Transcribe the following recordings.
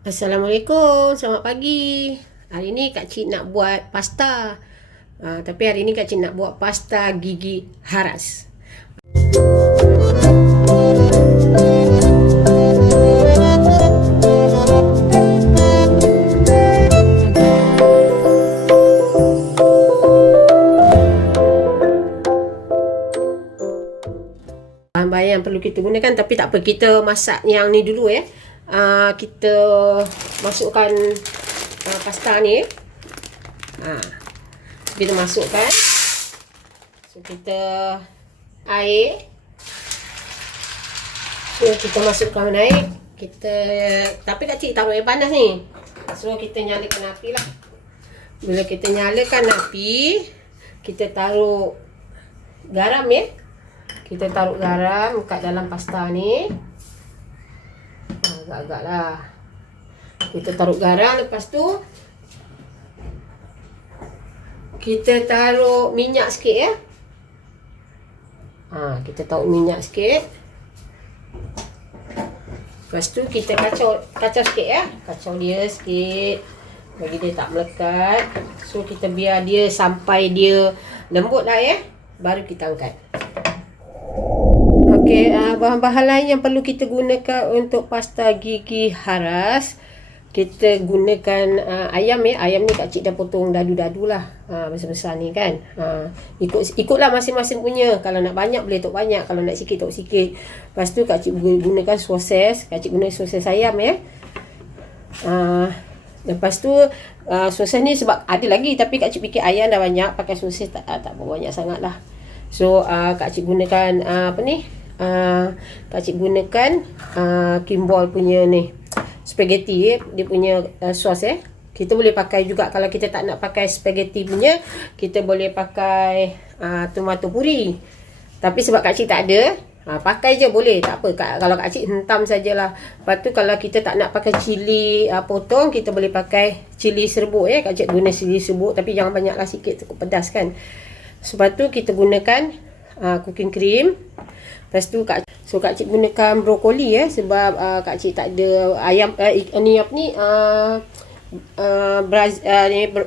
Assalamualaikum, selamat pagi. Hari ni Kak Cik nak buat pasta. Tapi hari ni Kak Cik nak buat pasta gigi haras. Bahan-bahan yang perlu kita gunakan, tapi tak apa, kita masak yang ni dulu ya. Kita masukkan pasta ni. Kita masukkan. So kita air. So kita masukkan air. Tapi Kak Cik taruh air panas ni. So kita nyalakan api lah. Bila kita nyalakan api, kita taruh garam ya. Kita taruh garam kat dalam pasta ni. Agak-agak lah. Kita taruh garam, lepas tu kita taruh minyak sikit ya. Kita taruh minyak sikit. Lepas tu kita kacau sikit ya. Kacau dia sikit bagi dia tak melekat. So kita biar dia sampai dia lembut lah ya. Baru kita angkat. Okey, bahan-bahan lain yang perlu kita gunakan untuk pasta gigi haras. Kita gunakan ayam ya. Ayam ni Kak Cik dah potong dadu-dadu lah. Besar-besar ni kan. Ikutlah masing-masing punya. Kalau nak banyak boleh tok banyak. Kalau nak sikit tok sikit. Lepas tu Kak Cik gunakan soses. Kak Cik guna soses ayam ya. Lepas tu soses ni sebab ada lagi. Tapi Kak Cik fikir ayam dah banyak. Pakai soses tak banyak sangat lah. So Kak Cik gunakan Kak Cik gunakan Kimball punya ni spaghetti dia punya sos Kita boleh pakai juga kalau kita tak nak pakai spaghetti punya, kita boleh pakai tomato puri. Tapi sebab Kak Cik tak ada, pakai je boleh, tak apa. Kalau Kak Cik hentam sajalah. Lepas tu kalau kita tak nak pakai cili potong, kita boleh pakai cili serbuk ya. Kak Cik guna cili serbuk tapi jangan banyaklah, sikit cukup pedas kan. Sebab tu kita gunakan cooking cream. Lepas tu Kak Cik gunakan brokoli ya, sebab Kak Cik tak ada ayam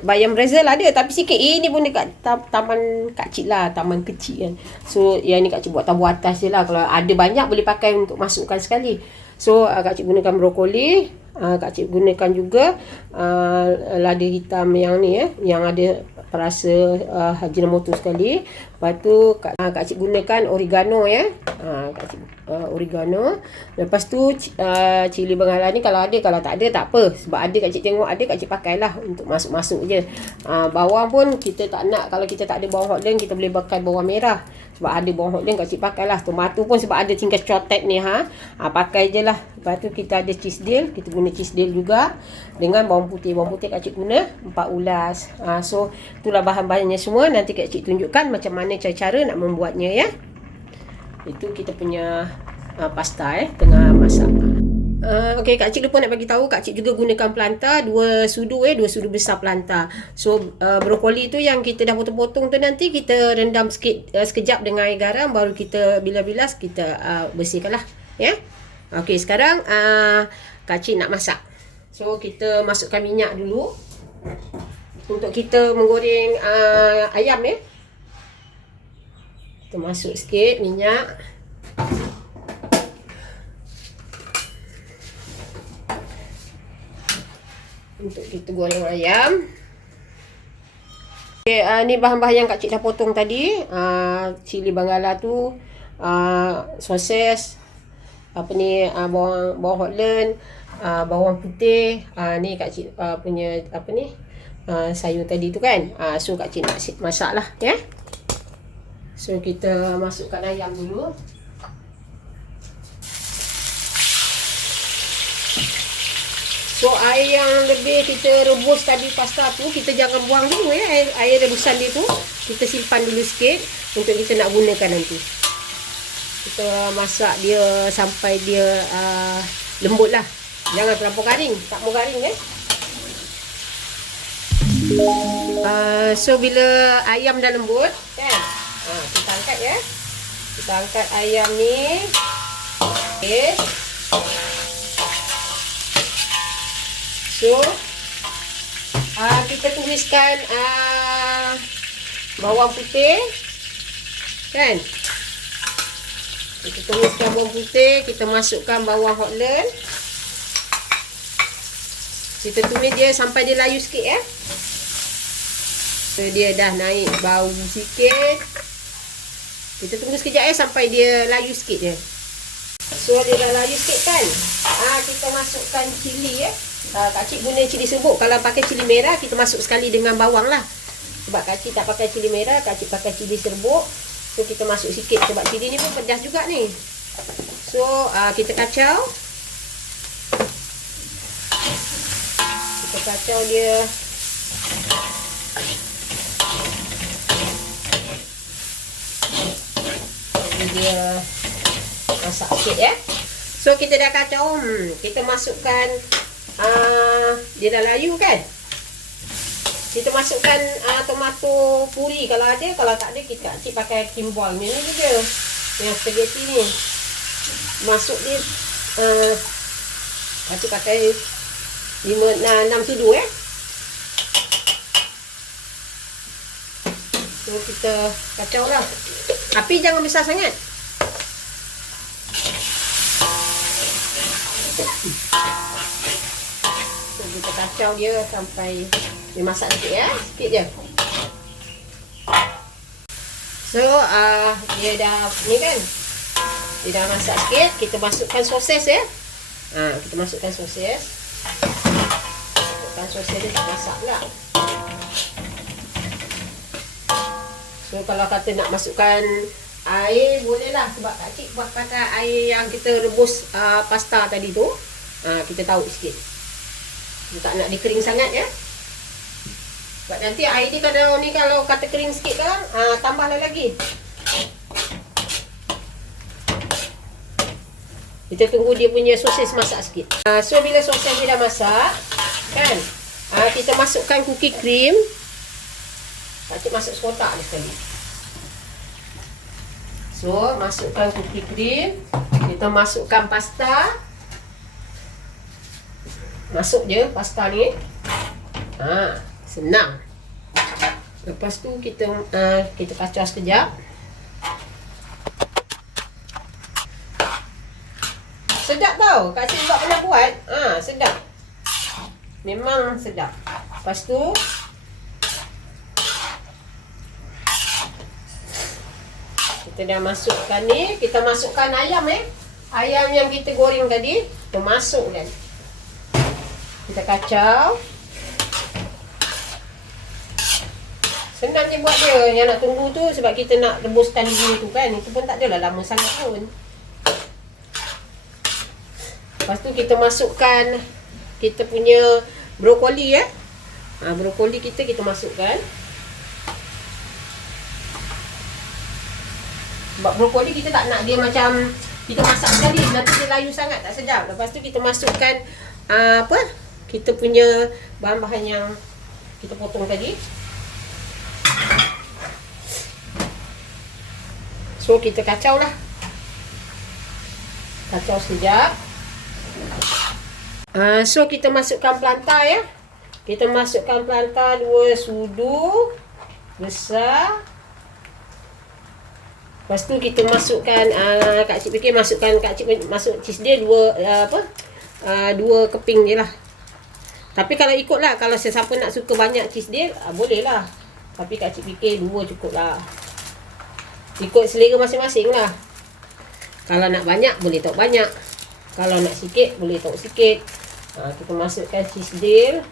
bayam Brazil ada tapi sikit. Ini pun dekat taman Kak Cik lah, taman kecil kan. So yang ni Kak Cik buat tabu atas je lah. Kalau ada banyak boleh pakai untuk masukkan sekali. So Kak Cik gunakan brokoli. Kak Cik gunakan juga lada hitam yang ni yang ada perasa Ajinomoto sekali. Lepas tu Kak Cik gunakan oregano ya. Kak Cik oregano. Lepas tu cili bengala ni kalau ada, kalau tak ada tak apa. Sebab ada Kak Cik tengok ada, Kak Cik pakailah untuk masuk-masuk je. Bawang pun kita tak nak, kalau kita tak ada bawang Hollanda kita boleh pakai bawang merah. Sebab ada bawang Hollanda Kak Cik pakailah. Tomato pun sebab ada tingkat cotek ni pakai je lah. Lepas tu kita ada cheese dill, kita guna cheese dill juga dengan bawang putih. Bawang putih Kak Cik guna 4 ulas. So itulah bahan-bahannya semua. Nanti Kak Cik tunjukkan macam mana cara nak membuatnya ya. Itu kita punya pasta tengah masak. Okey, Kak Cik lupa nak bagi tahu, Kak Cik juga gunakan pelanta 2 sudu 2 sudu besar pelanta. So brokoli tu yang kita dah potong-potong tu nanti kita rendam sikit sekejap dengan air garam, baru kita bilas-bilas kita bersihkanlah ya. Okey, sekarang Kak Cik nak masak. So kita masukkan minyak dulu untuk kita menggoreng ayam ya. Kita masuk sikit minyak. Untuk kita goreng ayam. Okay, ni bahan-bahan yang Kak Cik dah potong tadi. Cili bangala tu, soses, bawang Holland, bawang putih. Ni Kak Cik punya sayur tadi tu kan. So Kak Cik nak masak lah ya. So kita masukkan ayam dulu. So air yang lebih kita rebus tadi pasta tu, kita jangan buang dulu ya. Air rebusan dia tu kita simpan dulu sikit untuk kita nak gunakan nanti. Kita masak dia sampai dia lembut lah. Jangan terlampau garing, tak mau garing So bila ayam dah lembut kan, kita angkat ya. Kita angkat ayam ni. Okay. So kita tumiskan bawang putih kan. Kita tumiskan bawang putih, kita masukkan bawang Hockland. Kita tumis dia sampai dia layu sikit ya. So dia dah naik bau sikit. Kita tunggu sekejap sampai dia layu sikit je. So dia dah layu sikit kan. Kita masukkan cili ya. Kak Cik guna cili serbuk. Kalau pakai cili merah kita masuk sekali dengan bawang lah. Sebab Kak Cik tak pakai cili merah, Kak Cik pakai cili serbuk. So kita masuk sikit sebab cili ni pun pedas juga ni. So kita kacau. Kita kacau dia. Jadi dia masak sikit ya. So kita dah kacau. Kita masukkan dia dah layu kan. Kita masukkan tomato puri kalau ada. Kalau tak ada kita Cik pakai kimball ni je. Yang spaghetti ni. Masuk dia Cik pakai 6 sudu ya. So kita kacau lah. Api jangan besar sangat. So kita kacau dia sampai dia masak sikit ya. Sikit je. So dia dah ni kan. Dia dah masak sikit. Kita masukkan sosis ya. Kita masukkan sosis. Masukkan sosis dia tak masak pula. So kalau kata nak masukkan air boleh lah. Sebab Kak Cik buat pakai air yang kita rebus pasta tadi tu. Kita tahu sikit. Kita tak nak dia kering sangat ya. Sebab nanti air ni kalau kata kering sikit kan, tambahlah lagi. Kita tunggu dia punya sosis masak sikit. So bila sosis dia dah masak kan, kita masukkan cookie cream. Kak Cik masuk sekotak ni sekali. So masukkan cookie cream. Kita masukkan pasta. Masuk je pasta ni. Senang. Lepas tu kita kacau sekejap. Sedap tau. Kak Cik juga pernah buat. Sedap. Memang sedap. Lepas tu kita dah masukkan ni. Kita masukkan ayam ayam yang kita goreng tadi. Kita masukkan. Kita kacau. Senang je buat dia. Yang nak tunggu tu sebab kita nak rebuskan dulu tu kan. Itu pun tak adalah lama sangat pun. Lepas tu kita masukkan kita punya brokoli ya. Brokoli kita masukkan. Sebab brokoli kita tak nak dia macam kita masak sekali nanti dia layu sangat tak sedap. Lepas tu kita masukkan kita punya bahan-bahan yang kita potong tadi. So kita kacau lah. Kacau sekejap. So kita masukkan planta ya. Kita masukkan planta 2 sudu besar. Lepas tu kita masukkan Kak Cik fikir masuk cheese dia 2 keping je lah. Tapi kalau ikut lah, kalau sesiapa nak suka banyak cheese dia boleh lah. Tapi Kak Cik fikir 2 cukup lah. Ikut selera masing-masing lah. Kalau nak banyak boleh taruh banyak. Kalau nak sikit boleh taruh sikit. Kita masukkan cheese dia.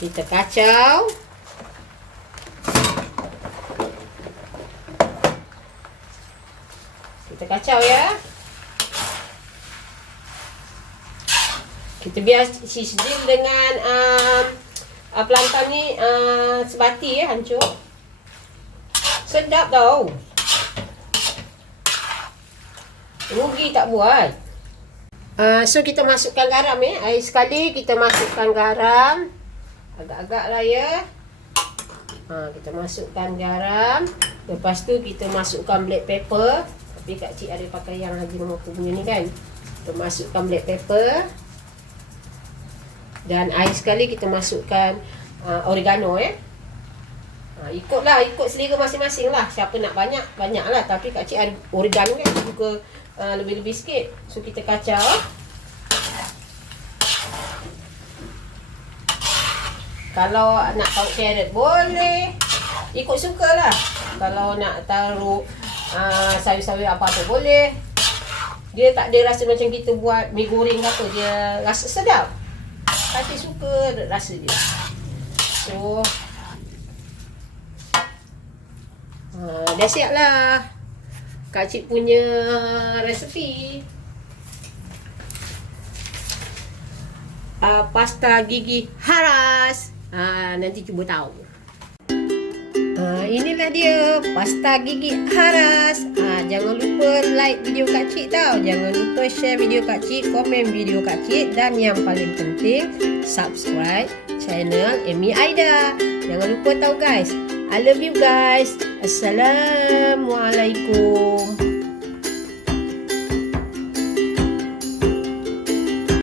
Kita kacau. Kita kacau ya. Kita biar cheese dia dengan planta ni sebati ya, hancur. Sedap tau. Rugi tak buat. So kita masukkan garam ya. Air sekali kita masukkan garam. Agak-agak lah ya. Kita masukkan garam. Lepas tu kita masukkan black pepper. Tapi Kak Cik ada pakai yang Ajinomoto punya ni kan. Kita masukkan black pepper. Dan akhir sekali kita masukkan oregano ikutlah, ikut selera masing-masing lah. Siapa nak banyak, banyak lah. Tapi Kak Cik ada oregano kan, suka lebih-lebih sikit. So kita kacau. Kalau nak taruh carrot boleh, ikut suka lah. Kalau nak taruh sayur-sayur apa-apa boleh. Dia tak ada rasa macam kita buat mi goreng ke apa. Dia rasa sedap. Kak Cik suka rasa dia. So dah siap lah Kak Cik punya resepi pasta gigi Haras. Nanti cuba tahu. Inilah dia pasta gigi Haras. Jangan lupa like video Kak Cik tau. Jangan lupa share video Kak Cik, komen video Kak Cik, dan yang paling penting subscribe channel Amy Aida. Jangan lupa tau guys. I love you guys. Assalamualaikum.